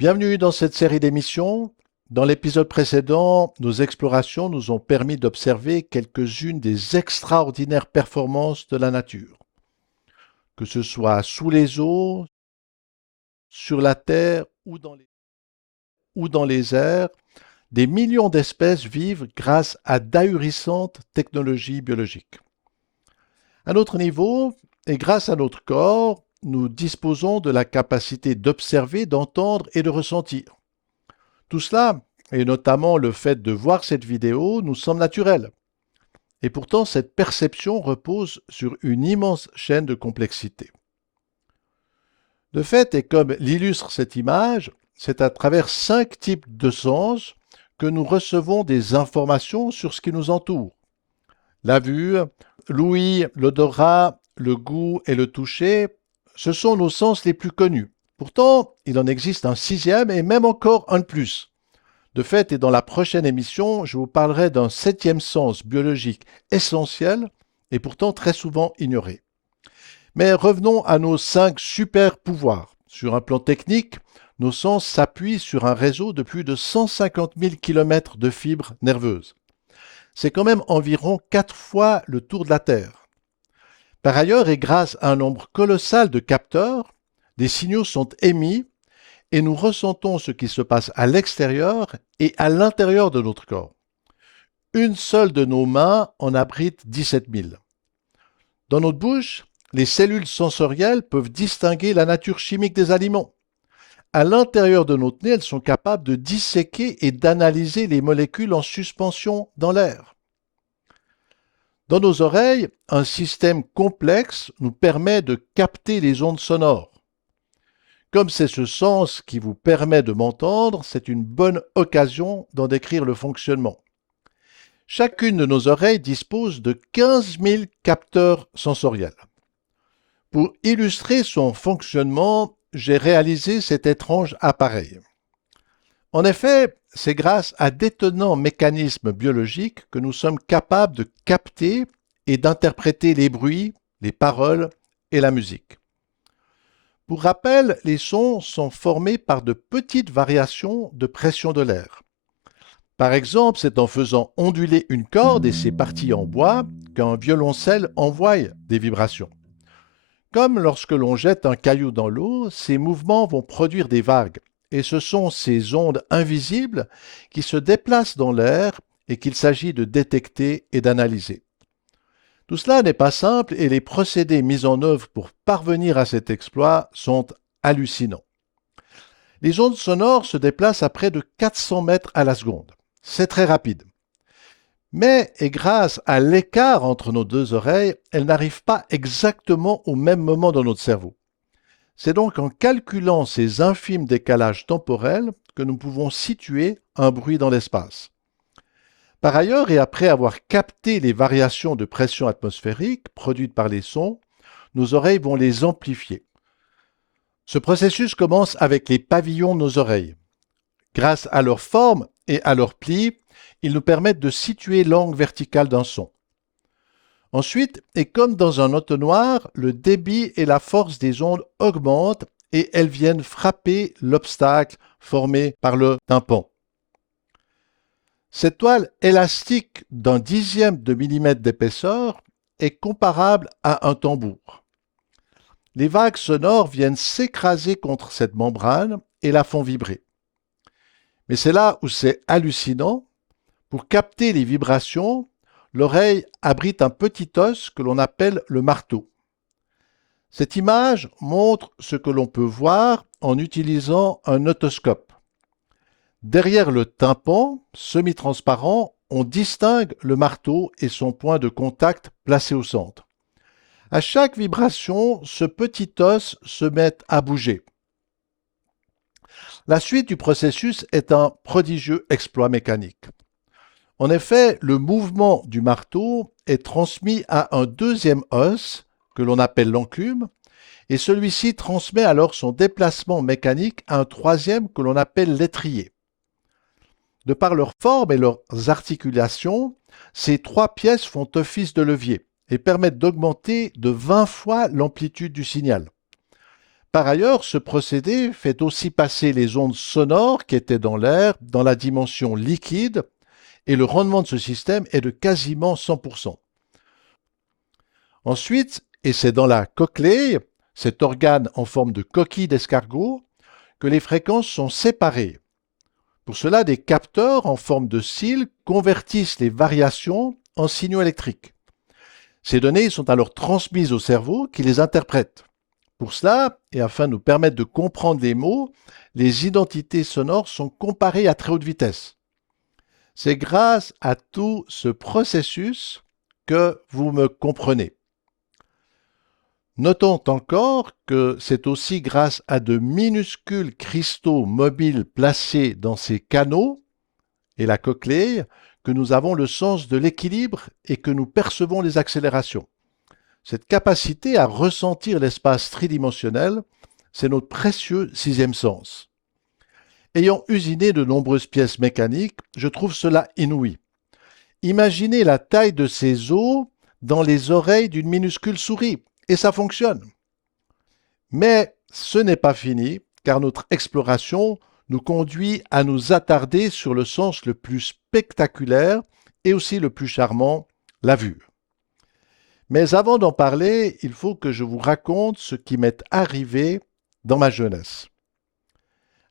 Bienvenue dans cette série d'émissions. Dans l'épisode précédent, nos explorations nous ont permis d'observer quelques-unes des extraordinaires performances de la nature. Que ce soit sous les eaux, sur la terre ou dans les airs, des millions d'espèces vivent grâce à d'ahurissantes technologies biologiques. À notre niveau, et grâce à notre corps, nous disposons de la capacité d'observer, d'entendre et de ressentir. Tout cela, et notamment le fait de voir cette vidéo, nous semble naturel. Et pourtant, cette perception repose sur une immense chaîne de complexité. De fait, et comme l'illustre cette image, c'est à travers 5 types de sens que nous recevons des informations sur ce qui nous entoure. La vue, l'ouïe, l'odorat, le goût et le toucher, ce sont nos sens les plus connus. Pourtant, il en existe un 6e et même encore un de plus. De fait, et dans la prochaine émission, je vous parlerai d'un 7e sens biologique essentiel et pourtant très souvent ignoré. Mais revenons à nos 5 super pouvoirs. Sur un plan technique, nos sens s'appuient sur un réseau de plus de 150 000 km de fibres nerveuses. C'est quand même environ 4 fois le tour de la Terre. Par ailleurs, et grâce à un nombre colossal de capteurs, des signaux sont émis et nous ressentons ce qui se passe à l'extérieur et à l'intérieur de notre corps. Une seule de nos mains en abrite 17 000. Dans notre bouche, les cellules sensorielles peuvent distinguer la nature chimique des aliments. À l'intérieur de notre nez, elles sont capables de disséquer et d'analyser les molécules en suspension dans l'air. Dans nos oreilles, un système complexe nous permet de capter les ondes sonores. Comme c'est ce sens qui vous permet de m'entendre, c'est une bonne occasion d'en décrire le fonctionnement. Chacune de nos oreilles dispose de 15 000 capteurs sensoriels. Pour illustrer son fonctionnement, j'ai réalisé cet étrange appareil. En effet, c'est grâce à d'étonnants mécanismes biologiques que nous sommes capables de capter et d'interpréter les bruits, les paroles et la musique. Pour rappel, les sons sont formés par de petites variations de pression de l'air. Par exemple, c'est en faisant onduler une corde et ses parties en bois qu'un violoncelle envoie des vibrations. Comme lorsque l'on jette un caillou dans l'eau, ces mouvements vont produire des vagues, et ce sont ces ondes invisibles qui se déplacent dans l'air et qu'il s'agit de détecter et d'analyser. Tout cela n'est pas simple et les procédés mis en œuvre pour parvenir à cet exploit sont hallucinants. Les ondes sonores se déplacent à près de 400 mètres à la seconde. C'est très rapide. Mais, et grâce à l'écart entre nos deux oreilles, elles n'arrivent pas exactement au même moment dans notre cerveau. C'est donc en calculant ces infimes décalages temporels que nous pouvons situer un bruit dans l'espace. Par ailleurs, et après avoir capté les variations de pression atmosphérique produites par les sons, nos oreilles vont les amplifier. Ce processus commence avec les pavillons de nos oreilles. Grâce à leur forme et à leurs plis, ils nous permettent de situer l'angle vertical d'un son. Ensuite, et comme dans un entonnoir, le débit et la force des ondes augmentent et elles viennent frapper l'obstacle formé par le tympan. Cette toile élastique d'un 10e de millimètre d'épaisseur est comparable à un tambour. Les vagues sonores viennent s'écraser contre cette membrane et la font vibrer. Mais c'est là où c'est hallucinant. Pour capter les vibrations, l'oreille abrite un petit os que l'on appelle le marteau. Cette image montre ce que l'on peut voir en utilisant un otoscope. Derrière le tympan, semi-transparent, on distingue le marteau et son point de contact placé au centre. À chaque vibration, ce petit os se met à bouger. La suite du processus est un prodigieux exploit mécanique. En effet, le mouvement du marteau est transmis à un deuxième os, que l'on appelle l'enclume, et celui-ci transmet alors son déplacement mécanique à un troisième que l'on appelle l'étrier. De par leur forme et leurs articulations, ces 3 pièces font office de levier et permettent d'augmenter de 20 fois l'amplitude du signal. Par ailleurs, ce procédé fait aussi passer les ondes sonores qui étaient dans l'air dans la dimension liquide et le rendement de ce système est de quasiment 100%. Ensuite, et c'est dans la cochlée, cet organe en forme de coquille d'escargot, que les fréquences sont séparées. Pour cela, des capteurs en forme de cils convertissent les variations en signaux électriques. Ces données sont alors transmises au cerveau qui les interprète. Pour cela, et afin de nous permettre de comprendre les mots, les identités sonores sont comparées à très haute vitesse. C'est grâce à tout ce processus que vous me comprenez. Notons encore que c'est aussi grâce à de minuscules cristaux mobiles placés dans ces canaux et la cochlée que nous avons le sens de l'équilibre et que nous percevons les accélérations. Cette capacité à ressentir l'espace tridimensionnel, c'est notre précieux sixième sens. Ayant usiné de nombreuses pièces mécaniques, je trouve cela inouï. Imaginez la taille de ces os dans les oreilles d'une minuscule souris, et ça fonctionne. Mais ce n'est pas fini, car notre exploration nous conduit à nous attarder sur le sens le plus spectaculaire et aussi le plus charmant, la vue. Mais avant d'en parler, il faut que je vous raconte ce qui m'est arrivé dans ma jeunesse.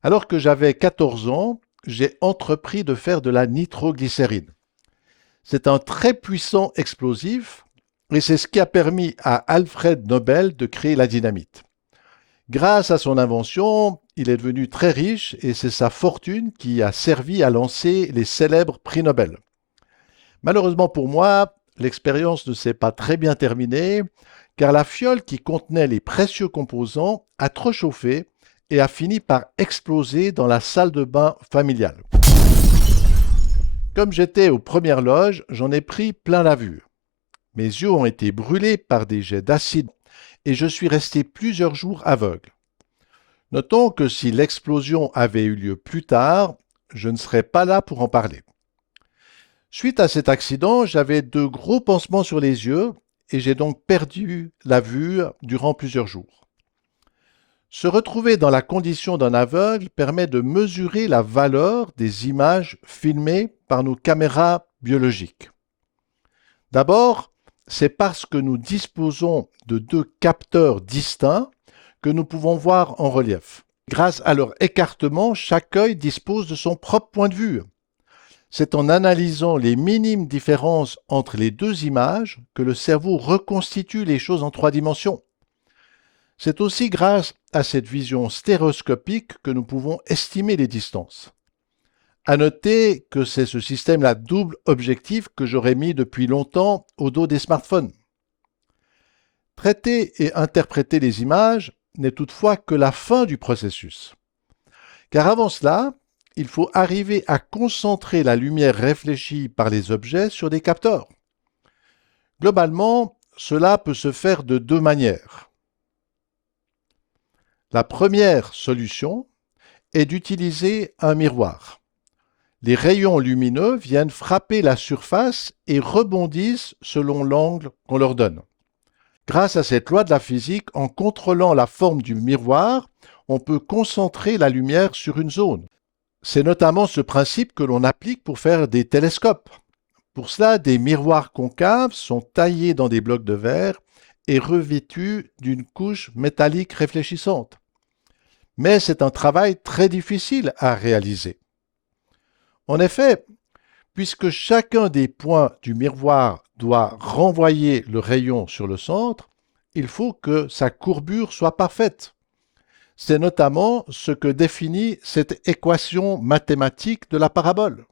Alors que j'avais 14 ans, j'ai entrepris de faire de la nitroglycérine. C'est un très puissant explosif et c'est ce qui a permis à Alfred Nobel de créer la dynamite. Grâce à son invention, il est devenu très riche et c'est sa fortune qui a servi à lancer les célèbres prix Nobel. Malheureusement pour moi, l'expérience ne s'est pas très bien terminée car la fiole qui contenait les précieux composants a trop chauffé et a fini par exploser dans la salle de bain familiale. Comme j'étais aux premières loges, j'en ai pris plein la vue. Mes yeux ont été brûlés par des jets d'acide et je suis resté plusieurs jours aveugle. Notons que si l'explosion avait eu lieu plus tard, je ne serais pas là pour en parler. Suite à cet accident, j'avais de gros pansements sur les yeux et j'ai donc perdu la vue durant plusieurs jours. Se retrouver dans la condition d'un aveugle permet de mesurer la valeur des images filmées par nos caméras biologiques. D'abord, c'est parce que nous disposons de deux capteurs distincts que nous pouvons voir en relief. Grâce à leur écartement, chaque œil dispose de son propre point de vue. C'est en analysant les minimes différences entre les deux images que le cerveau reconstitue les choses en trois dimensions. C'est aussi grâce à cette vision stéréoscopique que nous pouvons estimer les distances. À noter que c'est ce système-là double objectif que j'aurais mis depuis longtemps au dos des smartphones. Traiter et interpréter les images n'est toutefois que la fin du processus. Car avant cela, il faut arriver à concentrer la lumière réfléchie par les objets sur des capteurs. Globalement, cela peut se faire de deux manières. La première solution est d'utiliser un miroir. Les rayons lumineux viennent frapper la surface et rebondissent selon l'angle qu'on leur donne. Grâce à cette loi de la physique, en contrôlant la forme du miroir, on peut concentrer la lumière sur une zone. C'est notamment ce principe que l'on applique pour faire des télescopes. Pour cela, des miroirs concaves sont taillés dans des blocs de verre et revêtus d'une couche métallique réfléchissante. Mais c'est un travail très difficile à réaliser. En effet, puisque chacun des points du miroir doit renvoyer le rayon sur le centre, il faut que sa courbure soit parfaite. C'est notamment ce que définit cette équation mathématique de la parabole.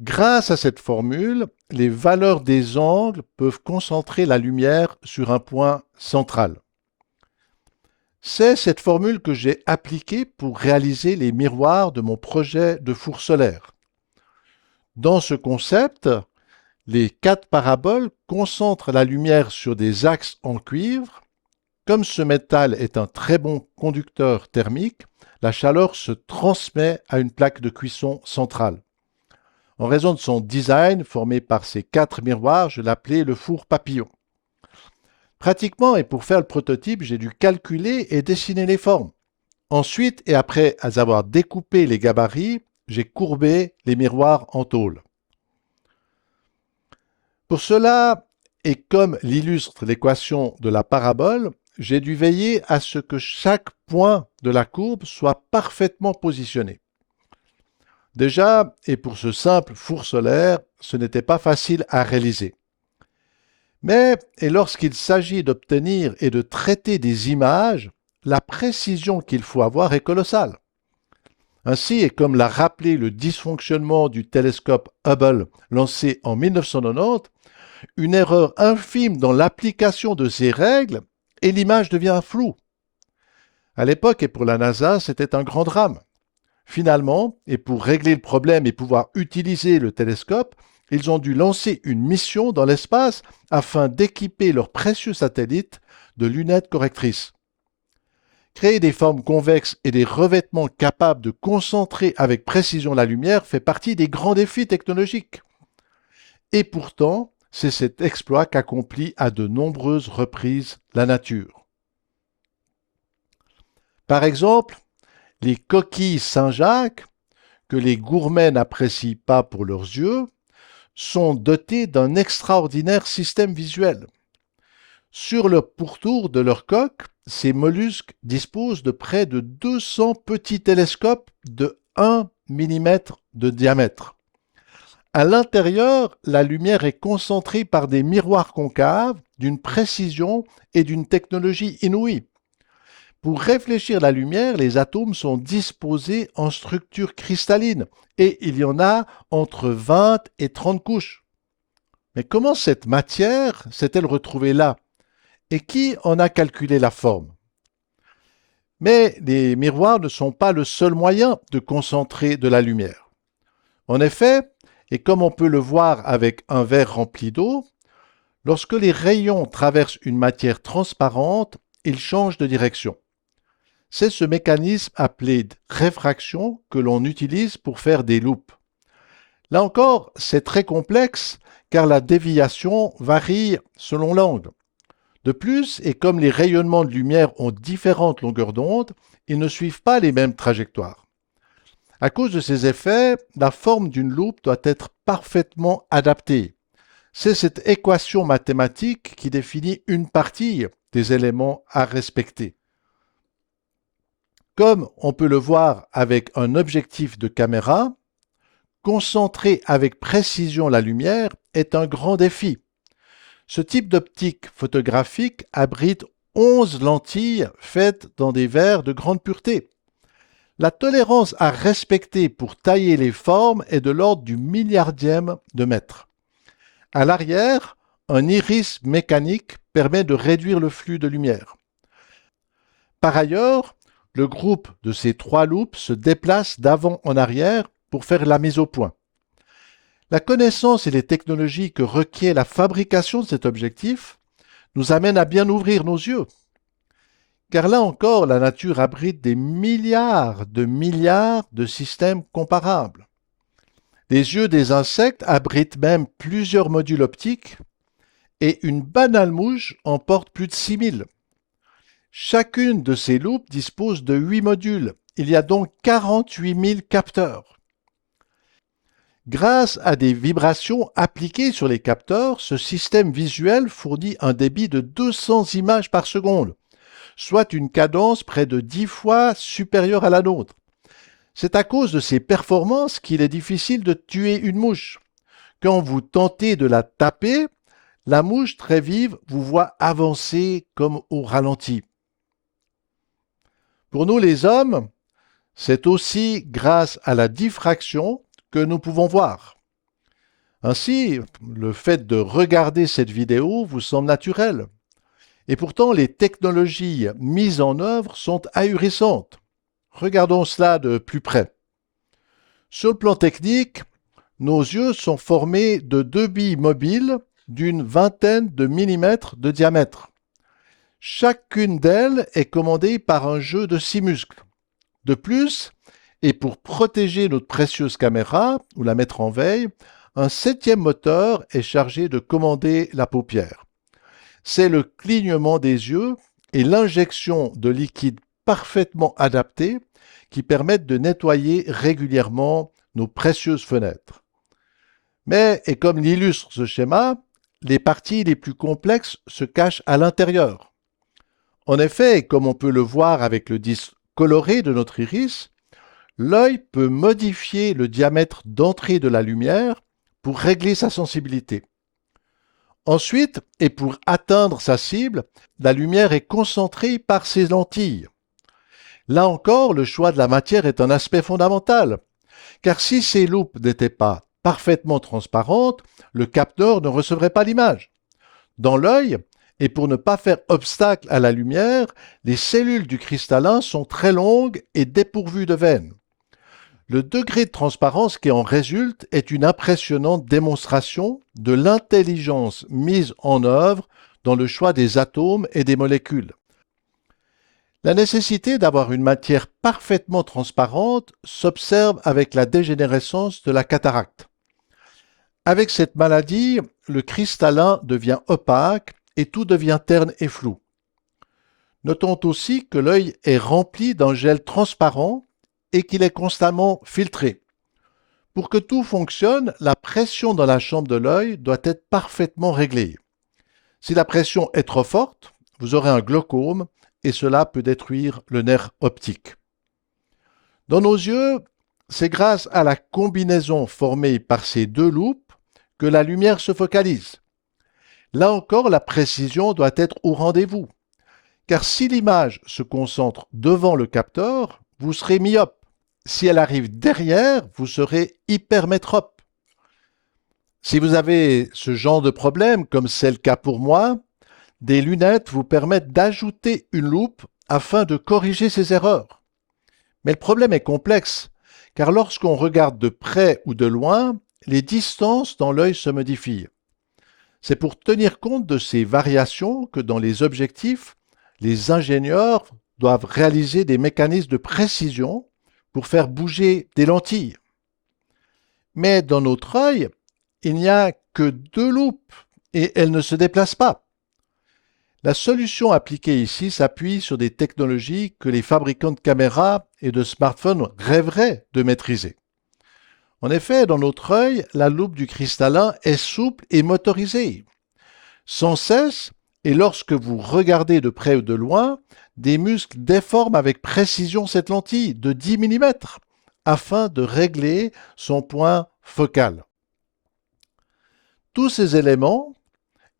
Grâce à cette formule, les valeurs des angles peuvent concentrer la lumière sur un point central. C'est cette formule que j'ai appliquée pour réaliser les miroirs de mon projet de four solaire. Dans ce concept, les 4 paraboles concentrent la lumière sur des axes en cuivre. Comme ce métal est un très bon conducteur thermique, la chaleur se transmet à une plaque de cuisson centrale. En raison de son design formé par ces 4 miroirs, je l'appelais le four papillon. Pratiquement, et pour faire le prototype, j'ai dû calculer et dessiner les formes. Ensuite, et après avoir découpé les gabarits, j'ai courbé les miroirs en tôle. Pour cela, et comme l'illustre l'équation de la parabole, j'ai dû veiller à ce que chaque point de la courbe soit parfaitement positionné. Déjà, et pour ce simple four solaire, ce n'était pas facile à réaliser. Mais, et lorsqu'il s'agit d'obtenir et de traiter des images, la précision qu'il faut avoir est colossale. Ainsi, et comme l'a rappelé le dysfonctionnement du télescope Hubble lancé en 1990, une erreur infime dans l'application de ces règles et l'image devient floue. À l'époque et pour la NASA, c'était un grand drame. Finalement, et pour régler le problème et pouvoir utiliser le télescope, ils ont dû lancer une mission dans l'espace afin d'équiper leurs précieux satellites de lunettes correctrices. Créer des formes convexes et des revêtements capables de concentrer avec précision la lumière fait partie des grands défis technologiques. Et pourtant, c'est cet exploit qu'accomplit à de nombreuses reprises la nature. Par exemple, les coquilles Saint-Jacques, que les gourmets n'apprécient pas pour leurs yeux, sont dotées d'un extraordinaire système visuel. Sur le pourtour de leur coque, ces mollusques disposent de près de 200 petits télescopes de 1 mm de diamètre. À l'intérieur, la lumière est concentrée par des miroirs concaves d'une précision et d'une technologie inouïe. Pour réfléchir la lumière, les atomes sont disposés en structure cristalline et il y en a entre 20 et 30 couches. Mais comment cette matière s'est-elle retrouvée là? Et qui en a calculé la forme? Mais les miroirs ne sont pas le seul moyen de concentrer de la lumière. En effet, et comme on peut le voir avec un verre rempli d'eau, lorsque les rayons traversent une matière transparente, ils changent de direction. C'est ce mécanisme appelé réfraction que l'on utilise pour faire des loupes. Là encore, c'est très complexe car la déviation varie selon l'angle. De plus, et comme les rayonnements de lumière ont différentes longueurs d'onde, ils ne suivent pas les mêmes trajectoires. À cause de ces effets, la forme d'une loupe doit être parfaitement adaptée. C'est cette équation mathématique qui définit une partie des éléments à respecter. Comme on peut le voir avec un objectif de caméra, concentrer avec précision la lumière est un grand défi. Ce type d'optique photographique abrite 11 lentilles faites dans des verres de grande pureté. La tolérance à respecter pour tailler les formes est de l'ordre du milliardième de mètre. À l'arrière, un iris mécanique permet de réduire le flux de lumière. Par ailleurs, le groupe de ces 3 loupes se déplace d'avant en arrière pour faire la mise au point. La connaissance et les technologies que requiert la fabrication de cet objectif nous amènent à bien ouvrir nos yeux. Car là encore, la nature abrite des milliards de systèmes comparables. Les yeux des insectes abritent même plusieurs modules optiques et une banale mouche en porte plus de 6000. Chacune de ces loupes dispose de 8 modules. Il y a donc 48 000 capteurs. Grâce à des vibrations appliquées sur les capteurs, ce système visuel fournit un débit de 200 images par seconde, soit une cadence près de 10 fois supérieure à la nôtre. C'est à cause de ces performances qu'il est difficile de tuer une mouche. Quand vous tentez de la taper, la mouche très vive vous voit avancer comme au ralenti. Pour nous les hommes, c'est aussi grâce à la diffraction que nous pouvons voir. Ainsi, le fait de regarder cette vidéo vous semble naturel. Et pourtant, les technologies mises en œuvre sont ahurissantes. Regardons cela de plus près. Sur le plan technique, nos yeux sont formés de 2 billes mobiles d'une vingtaine de millimètres de diamètre. Chacune d'elles est commandée par un jeu de 6 muscles. De plus, et pour protéger notre précieuse caméra ou la mettre en veille, un 7e moteur est chargé de commander la paupière. c'est le clignement des yeux et l'injection de liquide parfaitement adapté qui permettent de nettoyer régulièrement nos précieuses fenêtres. Mais, et comme l'illustre ce schéma, les parties les plus complexes se cachent à l'intérieur. En effet, comme on peut le voir avec le disque coloré de notre iris, l'œil peut modifier le diamètre d'entrée de la lumière pour régler sa sensibilité. Ensuite, et pour atteindre sa cible, la lumière est concentrée par ses lentilles. Là encore, le choix de la matière est un aspect fondamental, car si ces loupes n'étaient pas parfaitement transparentes, le capteur ne recevrait pas l'image. Dans l'œil, et pour ne pas faire obstacle à la lumière, les cellules du cristallin sont très longues et dépourvues de veines. Le degré de transparence qui en résulte est une impressionnante démonstration de l'intelligence mise en œuvre dans le choix des atomes et des molécules. La nécessité d'avoir une matière parfaitement transparente s'observe avec la dégénérescence de la cataracte. Avec cette maladie, le cristallin devient opaque et tout devient terne et flou. Notons aussi que l'œil est rempli d'un gel transparent et qu'il est constamment filtré. Pour que tout fonctionne, la pression dans la chambre de l'œil doit être parfaitement réglée. Si la pression est trop forte, vous aurez un glaucome et cela peut détruire le nerf optique. Dans nos yeux, c'est grâce à la combinaison formée par ces deux loupes que la lumière se focalise. Là encore, la précision doit être au rendez-vous, car si l'image se concentre devant le capteur, vous serez myope. Si elle arrive derrière, vous serez hypermétrope. Si vous avez ce genre de problème, comme c'est le cas pour moi, des lunettes vous permettent d'ajouter une loupe afin de corriger ces erreurs. Mais le problème est complexe, car lorsqu'on regarde de près ou de loin, les distances dans l'œil se modifient. C'est pour tenir compte de ces variations que dans les objectifs, les ingénieurs doivent réaliser des mécanismes de précision pour faire bouger des lentilles. Mais dans notre œil, il n'y a que deux loupes et elles ne se déplacent pas. La solution appliquée ici s'appuie sur des technologies que les fabricants de caméras et de smartphones rêveraient de maîtriser. En effet, dans notre œil, la loupe du cristallin est souple et motorisée. Sans cesse, et lorsque vous regardez de près ou de loin, des muscles déforment avec précision cette lentille de 10 mm afin de régler son point focal. Tous ces éléments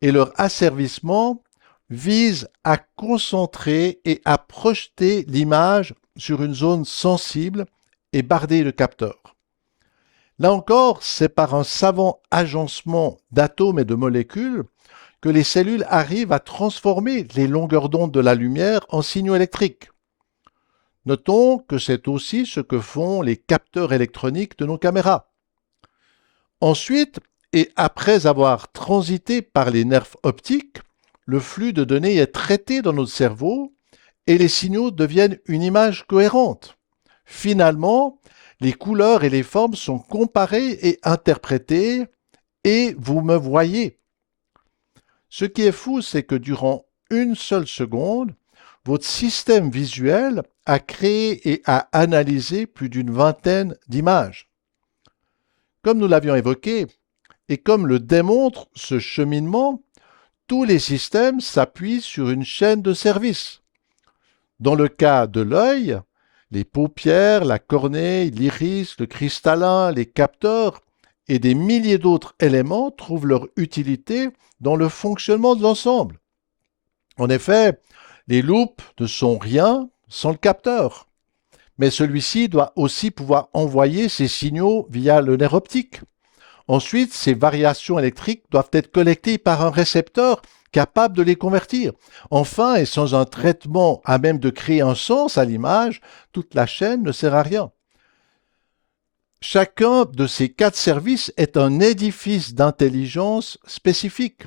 et leur asservissement visent à concentrer et à projeter l'image sur une zone sensible et barder le capteur. Là encore, c'est par un savant agencement d'atomes et de molécules que les cellules arrivent à transformer les longueurs d'onde de la lumière en signaux électriques. Notons que c'est aussi ce que font les capteurs électroniques de nos caméras. Ensuite, et après avoir transité par les nerfs optiques, le flux de données est traité dans notre cerveau et les signaux deviennent une image cohérente. Finalement, les couleurs et les formes sont comparées et interprétées et vous me voyez. Ce qui est fou, c'est que durant une seule seconde, votre système visuel a créé et a analysé plus d'une vingtaine d'images. Comme nous l'avions évoqué, et comme le démontre ce cheminement, tous les systèmes s'appuient sur une chaîne de services. Dans le cas de l'œil, les paupières, la cornée, l'iris, le cristallin, les capteurs et des milliers d'autres éléments trouvent leur utilité dans le fonctionnement de l'ensemble. En effet, les loupes ne sont rien sans le capteur, mais celui-ci doit aussi pouvoir envoyer ses signaux via le nerf optique. Ensuite, ces variations électriques doivent être collectées par un récepteur capable de les convertir. Enfin, et sans un traitement à même de créer un sens à l'image, toute la chaîne ne sert à rien. Chacun de ces quatre services est un édifice d'intelligence spécifique.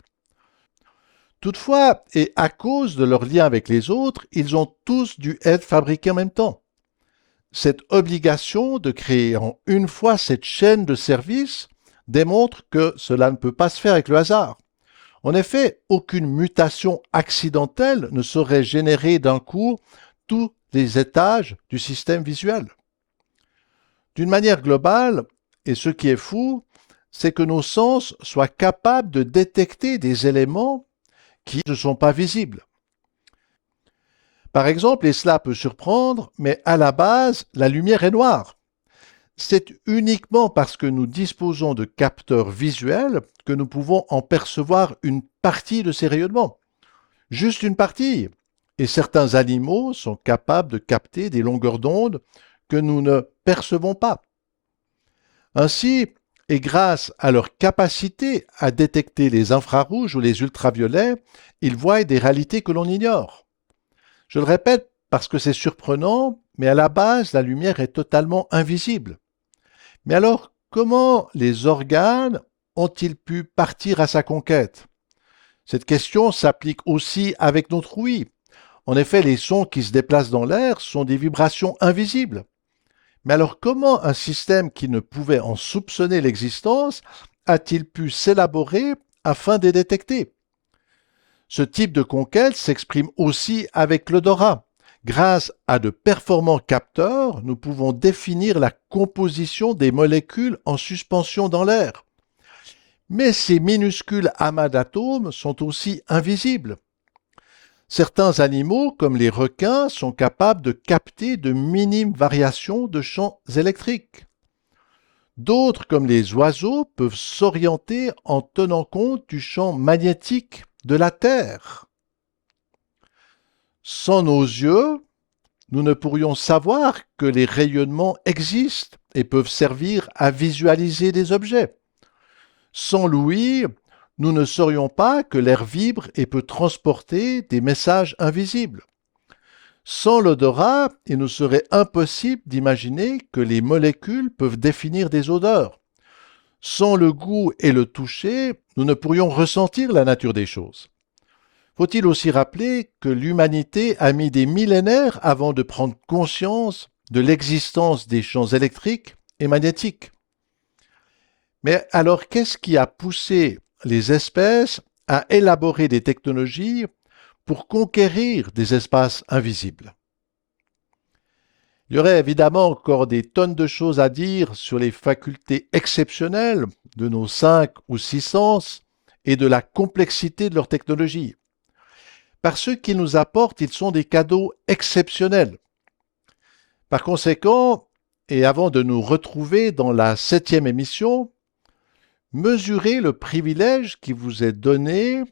Toutefois, et à cause de leur lien avec les autres, ils ont tous dû être fabriqués en même temps. Cette obligation de créer en une fois cette chaîne de services démontre que cela ne peut pas se faire avec le hasard. En effet, aucune mutation accidentelle ne saurait générer d'un coup tous les étages du système visuel. D'une manière globale, et ce qui est fou, c'est que nos sens soient capables de détecter des éléments qui ne sont pas visibles. Par exemple, et cela peut surprendre, mais à la base, la lumière est noire. C'est uniquement parce que nous disposons de capteurs visuels que nous pouvons en percevoir une partie de ces rayonnements. Juste une partie. Et certains animaux sont capables de capter des longueurs d'onde que nous ne percevons pas. Ainsi, et grâce à leur capacité à détecter les infrarouges ou les ultraviolets, ils voient des réalités que l'on ignore. Je le répète parce que c'est surprenant, mais à la base, la lumière est totalement invisible. Mais alors, comment les organes ont-ils pu partir à sa conquête? Cette question s'applique aussi avec notre ouïe. En effet, les sons qui se déplacent dans l'air sont des vibrations invisibles. Mais alors comment un système qui ne pouvait en soupçonner l'existence a-t-il pu s'élaborer afin de les détecter? Ce type de conquête s'exprime aussi avec l'odorat. Grâce à de performants capteurs, nous pouvons définir la composition des molécules en suspension dans l'air. Mais ces minuscules amas d'atomes sont aussi invisibles. Certains animaux, comme les requins, sont capables de capter de minimes variations de champs électriques. D'autres, comme les oiseaux, peuvent s'orienter en tenant compte du champ magnétique de la Terre. Sans nos yeux, nous ne pourrions savoir que les rayonnements existent et peuvent servir à visualiser des objets. Sans l'ouïe, nous ne saurions pas que l'air vibre et peut transporter des messages invisibles. Sans l'odorat, il nous serait impossible d'imaginer que les molécules peuvent définir des odeurs. Sans le goût et le toucher, nous ne pourrions ressentir la nature des choses. Faut-il aussi rappeler que l'humanité a mis des millénaires avant de prendre conscience de l'existence des champs électriques et magnétiques. Mais alors, qu'est-ce qui a poussé les espèces à élaborer des technologies pour conquérir des espaces invisibles? Il y aurait évidemment encore des tonnes de choses à dire sur les facultés exceptionnelles de nos 5 ou 6 sens et de la complexité de leur technologie. Par ce qu'ils nous apportent, ils sont des cadeaux exceptionnels. Par conséquent, et avant de nous retrouver dans la 7e émission, mesurez le privilège qui vous est donné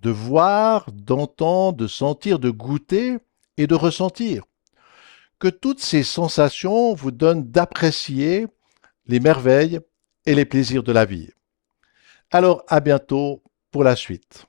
de voir, d'entendre, de sentir, de goûter et de ressentir. Que toutes ces sensations vous donnent d'apprécier les merveilles et les plaisirs de la vie. Alors à bientôt pour la suite.